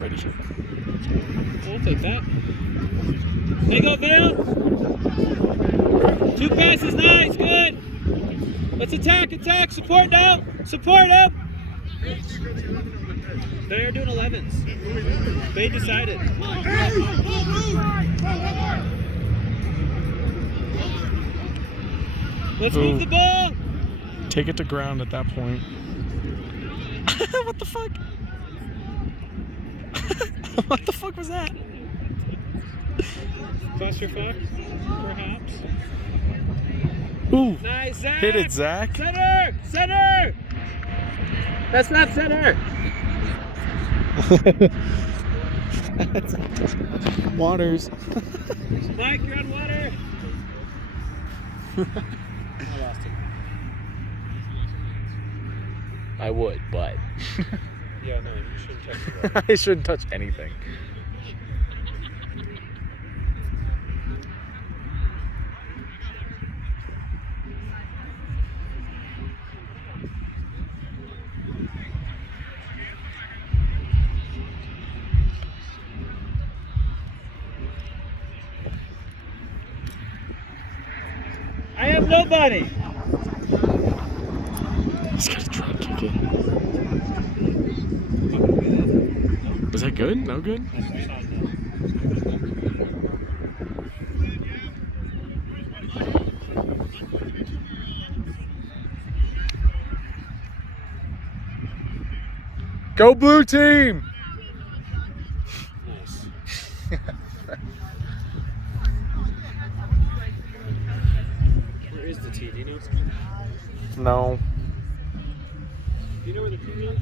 Ready. I'll take that. There you go, Vail. 2 passes, nice, good. Let's attack, support now. Support him. They are doing 11s. They decided. Let's move the ball. Take it to ground at that point. What the fuck? What the fuck was that? Clusterfuck, perhaps. Ooh. Nice, Zach. Hit it, Zach. Center! Center! That's not center. Waters. Mike, you're on water. I lost it. I would, but Yeah, no, you shouldn't touch the ball. I shouldn't touch anything. I have nobody. He's got a drop kick it. Was that good? No good? Go blue team! Nice. Where is the tee? Do you know? No. Do you know where the tee is?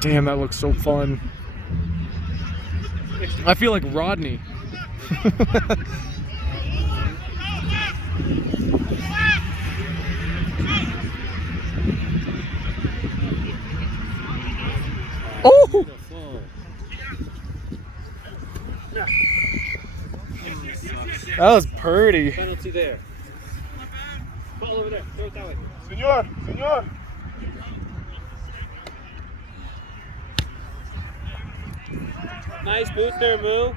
Damn, that looks so fun. I feel like Rodney. Oh! That was pretty. Penalty there. Ball over there. Throw it that way. Senor, senor. Nice boost there, Moo.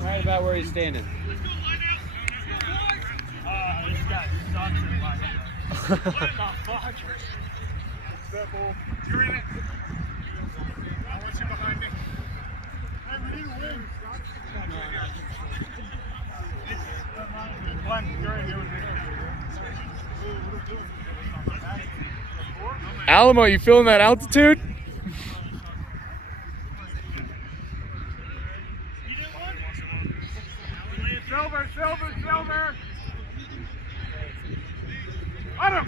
Right about where he's standing. This guy sucks in life. What the fuck? Simple. You're in it. I want you behind me. Hey, we need a win. Glenn, you're in here with me. Alamo, you feeling that altitude? Silver, silver, silver. On him.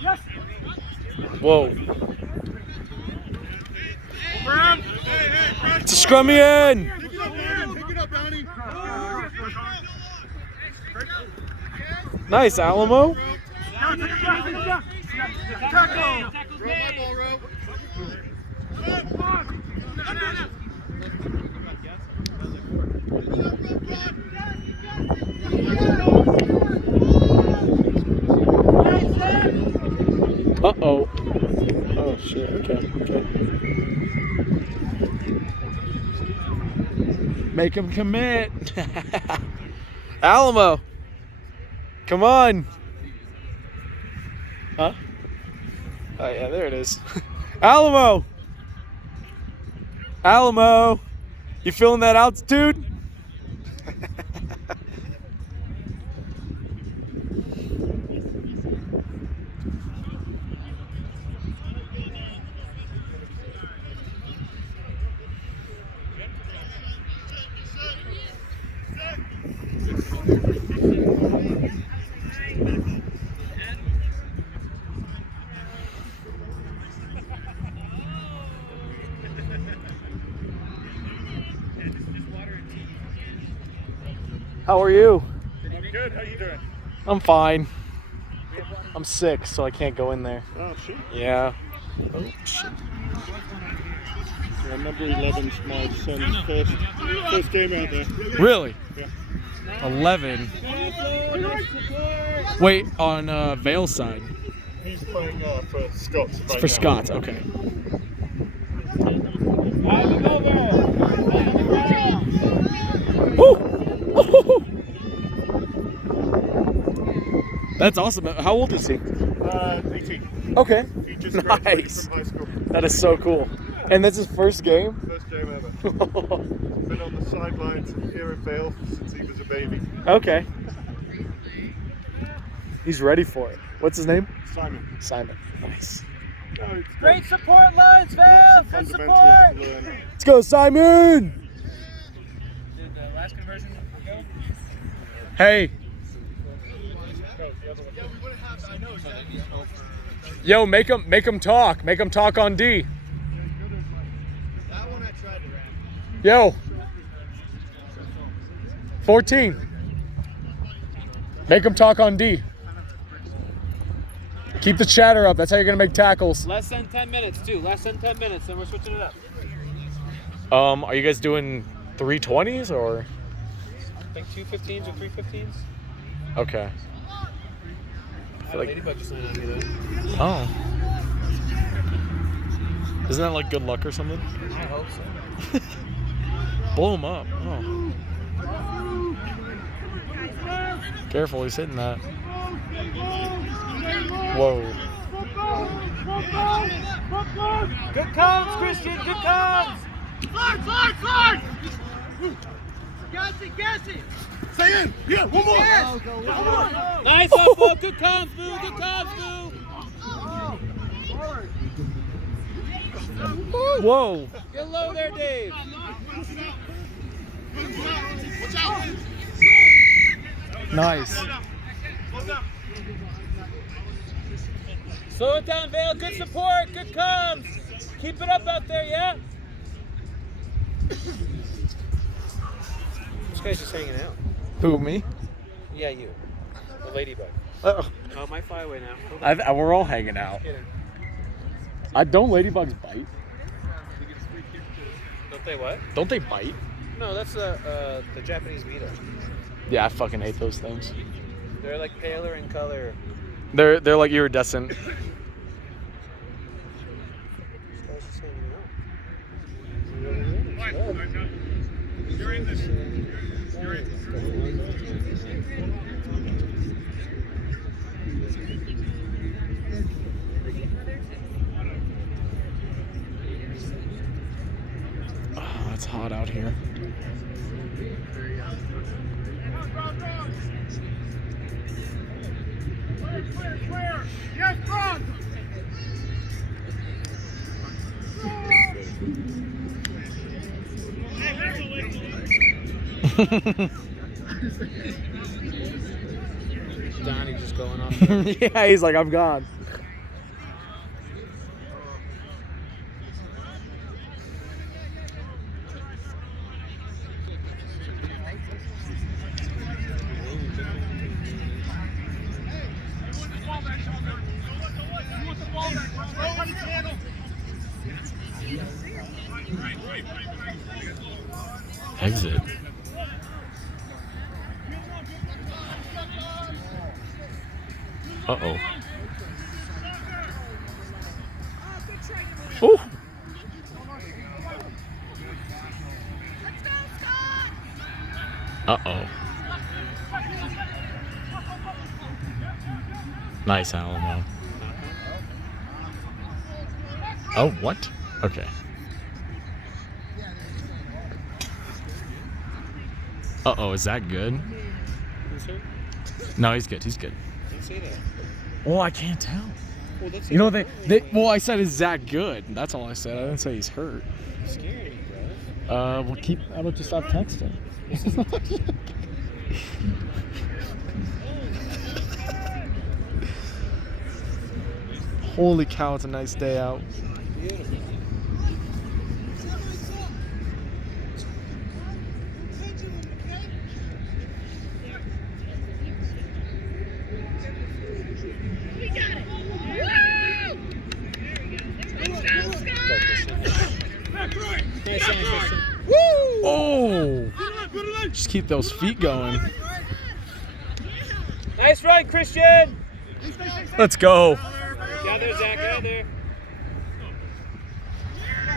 Yes. Whoa. Brown. It's a scrummy in. Pick it up, man. Pick it up, Donnie. Nice, Alamo. Take it down, take it down. Tackle. Row my ball, row. Uh-oh. Oh, shit. Okay, okay. Make him commit. Alamo. Come on. Huh? Oh, yeah, there it is. Alamo. Alamo. You feeling that altitude? How are you? I'm good. How you doing? I'm fine. I'm sick, so I can't go in there. Oh, shit. Yeah. Oh, shit. Yeah, number 11's my son's first game out there. Really? Yeah. 11. Wait, on Vail side. He's playing for Scots. It's for Scots, okay. Woo! That's awesome. How old is he? 18. Okay. He just graduated Nice. from high school. That is so cool. And that's his first game? First game ever. Been on the sidelines here at Vail since he was a baby. Okay. He's ready for it. What's his name? Simon. Simon. Nice. No, it's Great support lines, Vail. lots of Good fundamentals support. to learn. Let's go, Simon! Did the last conversion go? Hey. Yo, make him talk. Make him talk on D. That one I tried to ram. Yo. 14. Make him talk on D. Keep the chatter up. That's how you're going to make tackles. Less than 10 minutes, too. Less than 10 minutes, then we're switching it up. Are you guys doing 320s or? I think 215s or 315s. Okay. I had a ladybug just landed on me, though. Oh. Isn't that like good luck or something? I hope so. Blow him up. Oh. Careful, he's hitting that. Whoa. Good comms, Christian. Good comms. Slide! Gas it. Stay in! Yeah, one more! Nice off ball. Good comms, Boo. Good comms, Boo. Whoa. Get low there, Dave. Watch out! Nice. Slow it down, Vail. Good support. Good comms. Keep it up out there, yeah? This guy's just hanging out. Who, me? Yeah, you. The ladybug. Oh, Oh, my fly away now. Hold on. we're all hanging out. Get in. Don't ladybugs bite? Don't they what? Don't they bite? No, that's the Japanese beetle. Yeah, I fucking hate those things. They're like paler in color. They're like iridescent. This guy's just hanging out. You're in this. You're in. Oh, it's hot out here. Clear! Yes, front! Donnie just going off. Yeah, he's like, I'm gone. Exit. Uh-oh. Oh. Uh-oh. Nice, Alamo. Oh, what? Okay. Uh-oh, is that good? Who's hurt? No, he's good. He's good. Didn't say that. Well, I can't tell. Well, that's You know, well, I said, is that good? That's all I said. I didn't say he's hurt. scaring me, bro. How about you stop texting? Holy cow, it's a nice day out. Beautiful. Nice. Oh! Just keep those feet going. Nice run, Christian. Let's go. Gather, Zach, gather.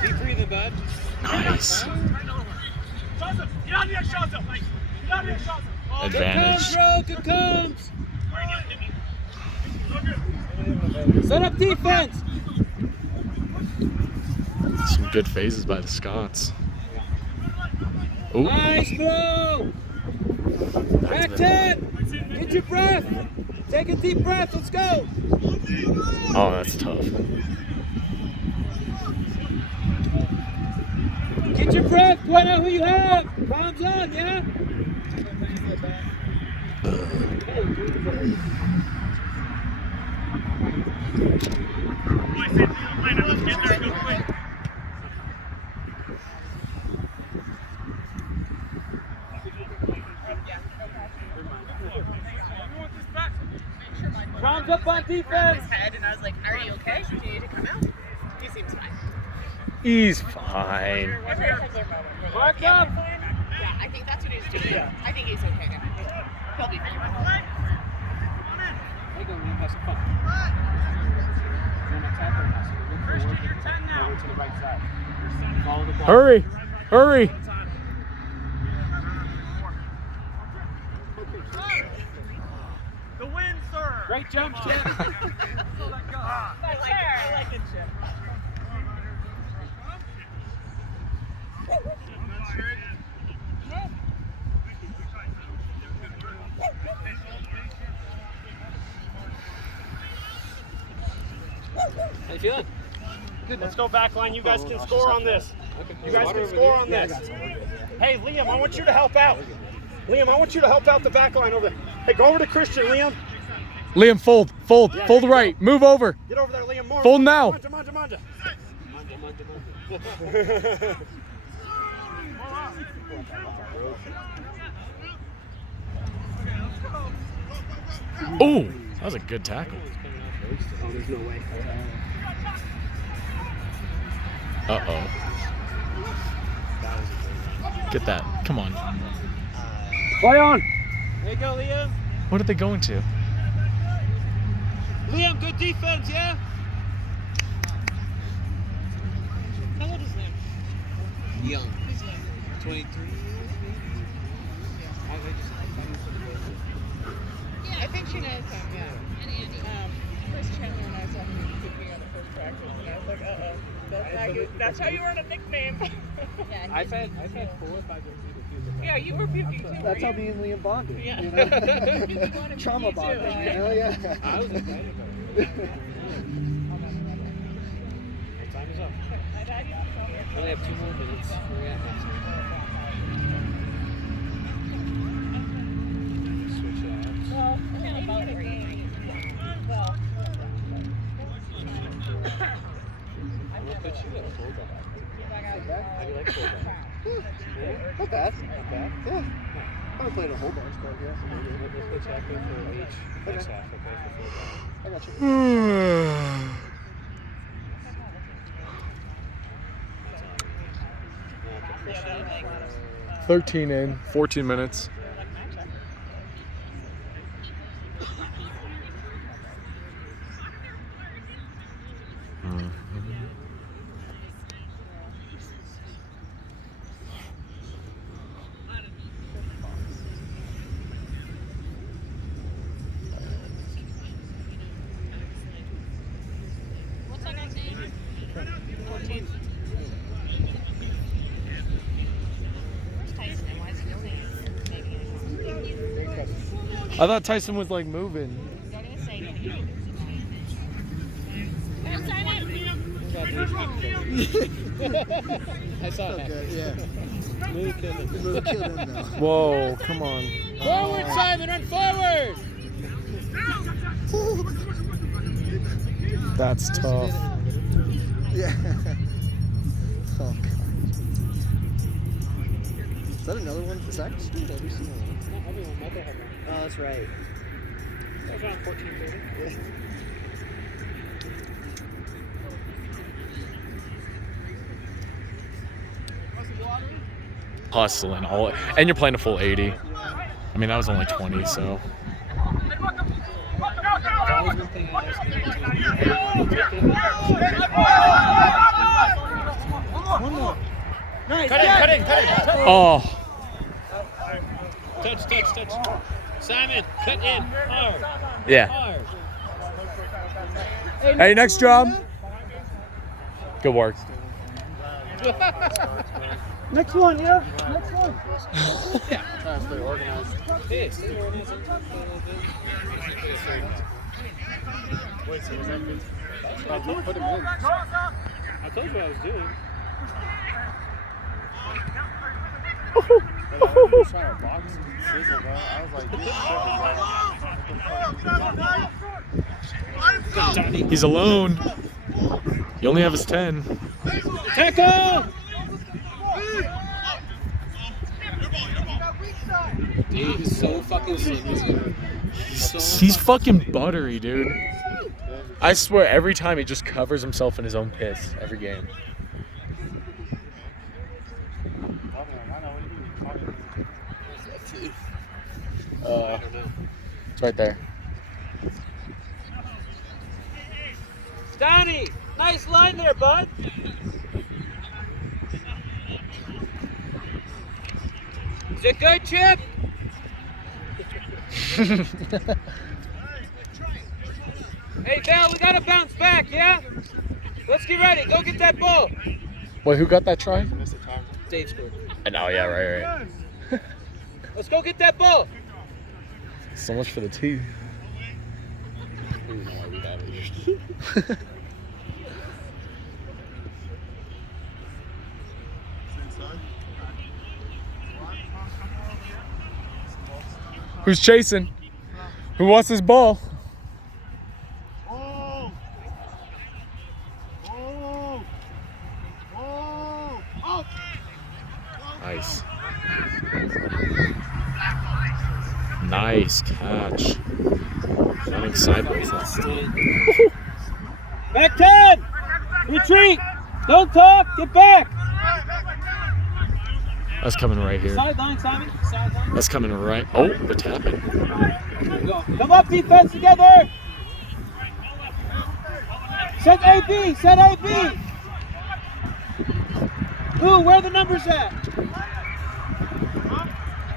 Keep breathing, bud. Nice. Advantage. Good comes. Set up defense. Some good phases by the Scots. Ooh. Nice throw. Back 10. Get your breath. Take a deep breath. Let's go. Oh, that's tough. Get your breath. Point out who you have. Palms on, yeah? Palms up on defense. His head, and I was like, "Are you okay? Do you need to come out?" He seems fine. He's fine. Everybody has their moment. But Mark yeah, up. yeah, I think that's what he's doing. Yeah. I think he's okay now. He'll be fine. There you go, Liam. Have some fun. Look to the right side. Follow the ball. Hurry! Hurry! The win, sir. Great jump, Chip. I like it, Chip. How you feeling? Good. Let's go back line. You guys can score on this. You guys can score on this. Hey, Liam, I want you to help out. Liam, I want you to help out the back line over there. Hey, go over to Christian, Liam. Liam, fold. Yeah, Fold there you right. Move over. Get over there, Liam. More. Fold now. Manja. Oh, that was a good tackle. Oh, there's no way. Uh-oh. Get that. Come on. Play on. There you go, Liam. What are they going to? Liam, good defense, yeah? How old is Liam? Young. He's young. 23. Yeah, I think she knows him, yeah. Chris Chandler and I saw him with me on the first practice, and I was like, that's how you earn a nickname. Yeah, I've had 4 or 5 years. yeah, you were puking too. That's how me and Liam bonded. Yeah. You know? You wanted Trauma me too. bonding. You know? Yeah. I was excited about it. Time is up. We only have 2 more minutes. Where are we at now? Switch it out. Well, kind of about the game. Well, I'm going to put you at fullback. How do you like fullback? Not bad. Yeah. I haven't played a whole bunch, but yeah. Let's put Jackman for each next half, okay, for fullback. I got you. 13 in, 14 minutes. what's our next name? 14. Where's Tyson? Why is he doing I thought Tyson was like moving. Don't even say anything. Sign I saw it. Okay, yeah. Maybe kill him. We'll kill him now. Whoa, come on. Forward, Simon, run forward! That's tough. Yeah. Oh, God. Is that another one? Is that just every single one? Not everyone, Michael had one. Oh, that's right. That was around 14:30. Yeah. hustling all, and you're playing a full 80. I mean, that was only 20, so. One more. Nice. Cut in. Oh. Touch. Simon, cut in. Hard. Yeah. Hard. Hey, next job. Good work. Next one, yeah. Next one. Trying to stay organized. Hey, stay organized. Put him in. I told you what I was doing. I was trying to box and sizzle, bro. I was like, this is He's alone. He only have his 10. Tackle! Dude, he's so fucking slick. He's fucking buttery, dude. I swear, every time he just covers himself in his own piss every game. It's right there. Donnie, nice line there, bud. Is it good, Chip? Hey, Vail, we gotta bounce back, yeah? Let's get ready. Go get that ball. Wait, who got that try? Dave scored. Oh, yeah, right. Let's go get that ball. So much for the tea. Who's chasing? Who wants this ball? Nice. Nice catch. Running sideways. Back 10. Retreat. Don't talk. Get back. That's coming right here. Sideline, Simon. Sideline. That's coming right. Oh, the tapping. Come up, defense together. Set AB. Set AB. Ooh, where are the numbers at?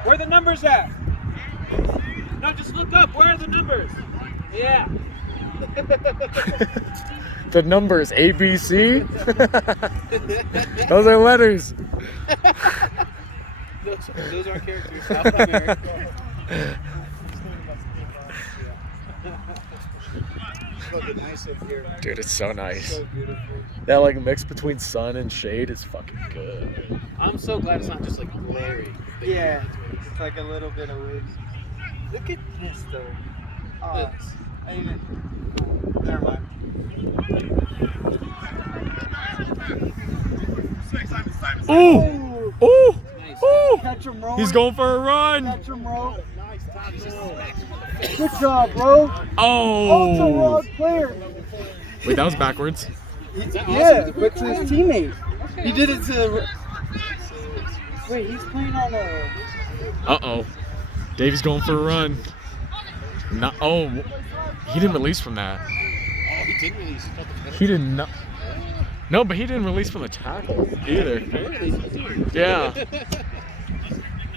Where are the numbers at? No, just look up. Where are the numbers? Yeah. The numbers ABC. Those are letters. Those are characters. South America. Dude, it's so nice. So beautiful. That like mix between sun and shade is fucking good. I'm so glad it's not just like glary. Yeah. It's like a little bit of wigs. Look at this though. Oh, never mind. Ooh! Ooh! Ooh! Catch him rolling. He's going for a run. Catch him roll. Good job, bro. Also, Oh! well clear. Wait, that was backwards. Yeah, but to his teammate. He did it to. Wait, he's playing on a. Uh-oh. Davey's going for a run. No, oh, he didn't release from that. Oh, he did release. He did not. No, but he didn't release from the tackle either. Yeah.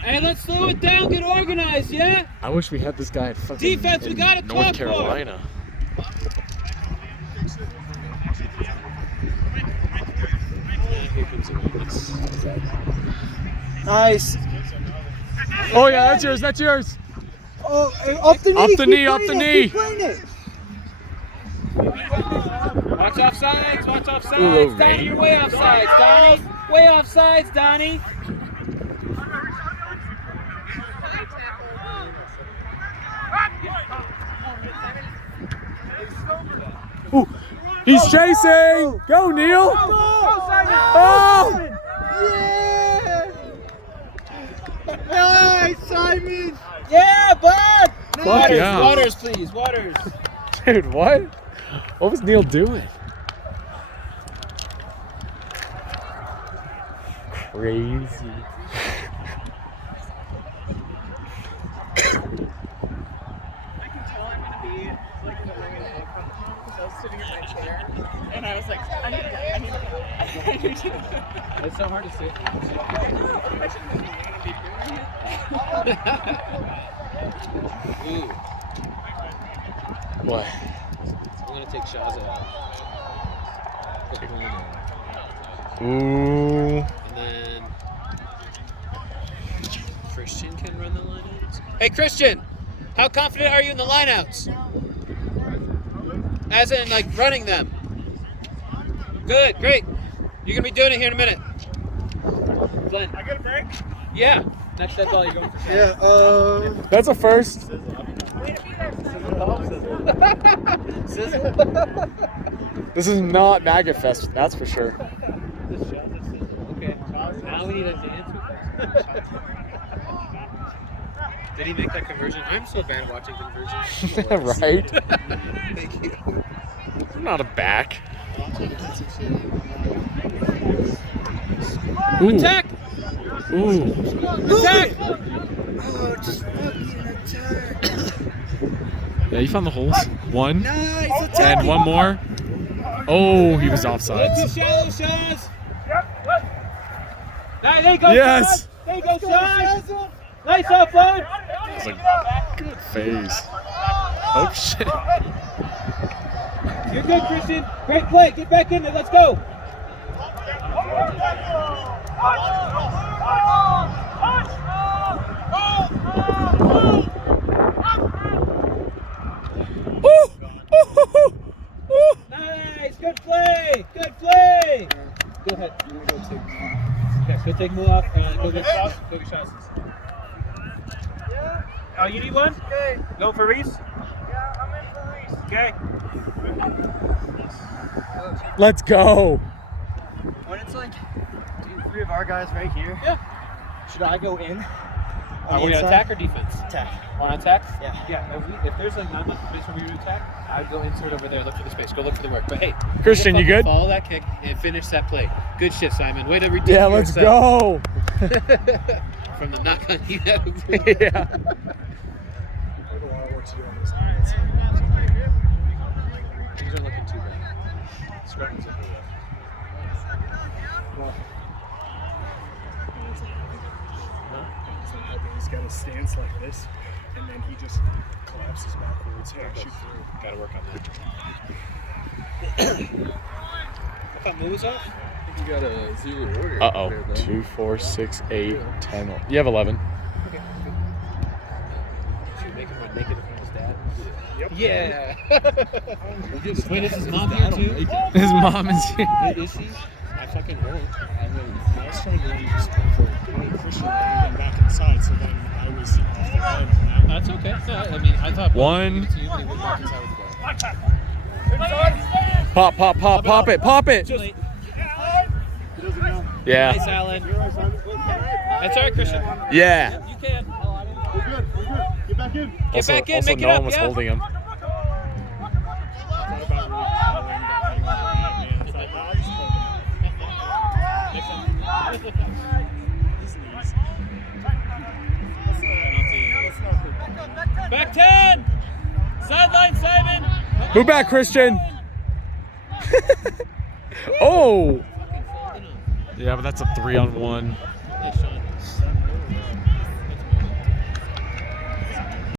Hey, let's slow it down. Get organized, yeah. I wish we had this guy at fucking Defense, we gotta North talk more. Carolina. Nice. Oh yeah, that's yours. That's yours. Oh, hey, up the knee. Up the keep knee, up playing the it, knee. keep playing it. Watch offsides. Watch offsides. Ooh, Donnie, rain. you're way offsides, Donnie. Way offsides, Donnie. Ooh, he's chasing. Go, Neil. Oh! Yeah! Nice, Simon! Yeah, bud! Fuck Waters, yeah. waters, please, waters. Dude, what? What was Neil doing? crazy. I can tell I'm gonna be like in the ring and come home because I was sitting in my chair and I was like, I need to go. I need to go. It's so hard to see. I know. I shouldn't be doing it. Ooh, What? I'm gonna take Shaza out. Put Queen in. Ooh. And then Christian can run the lineouts. Hey Christian, how confident are you in the lineouts? As in like running them. Good, great. You're gonna be doing it here in a minute. Glenn. I get a break? Yeah. Next that's all you're going for. Yeah, That's a first. This is not Maggot Fest, that's for sure. Okay. Now we need a dance with us. Did he make that conversion? I'm so bad watching conversions. Right? thank you. I'm not a back. Ooh. Attack! Ooh. Attack! Oh, just fucking attack. Yeah, you found the holes. One. Nice attack. And one more. Oh, he was Too offsides. shallow, Shaz! There you go, Yes. Shaz! There you go, Shaz! Nice offload! It's like, good phase. Oh, shit. You're good, Christian. Great play. Get back in there. Let's go. Nice. Good play. Good play. Go ahead. Okay, go take Moo off and go get shots. Go get shots. Oh, you need one? Okay. Go for Reese? Yeah, I'm in for Reese. Okay. Let's go. When it's like 3 of our guys right here, Yeah. should I go in? You need attack or defense? Attack. On attack? Yeah. Yeah, if there's like not much space for you to attack, I'd go insert over there, look for the space, go look for the work. But hey, Christian, you good? Follow that kick and finish that play. Good shit, Simon. Way to redeem Yeah, let's yourself go. from the knock on you. Yeah. We have a lot of work to do on this. Things are looking too bad. Scrubbing's over there. He's got a stance like this, and then he just collapses backwards and shoots through. Gotta work on that. I thought Moo was off. You got a Zulu warrior. Uh-oh. 2, 4, 6, 8, 10. You have 11. Okay. Should we make him run naked in front of his dad? Yep. Yeah. Wait, is his mom here too? His mom is here. Is she? I fucking won't. Last time we just went for Christian and then back inside, so then I was off the line on that. That's okay. No, I mean, I thought One. to you, but he went back inside with the ball. Pop, pop, pop, pop it, pop it. Too late. He doesn't know. Yeah. Nice, Alan. You're right, Simon. That's all right, Christian. Yeah. You can. We're good. We're good. Get back in. Get back in, Also, make it no up, one was yeah. holding him. I thought about really calling the hang on that, man. It's like, nah, I'll just play them. He's easy. Back 10. Sideline, Simon. Move back, Christian. Oh. Yeah, but that's a 3-on-1. Nice, Sean.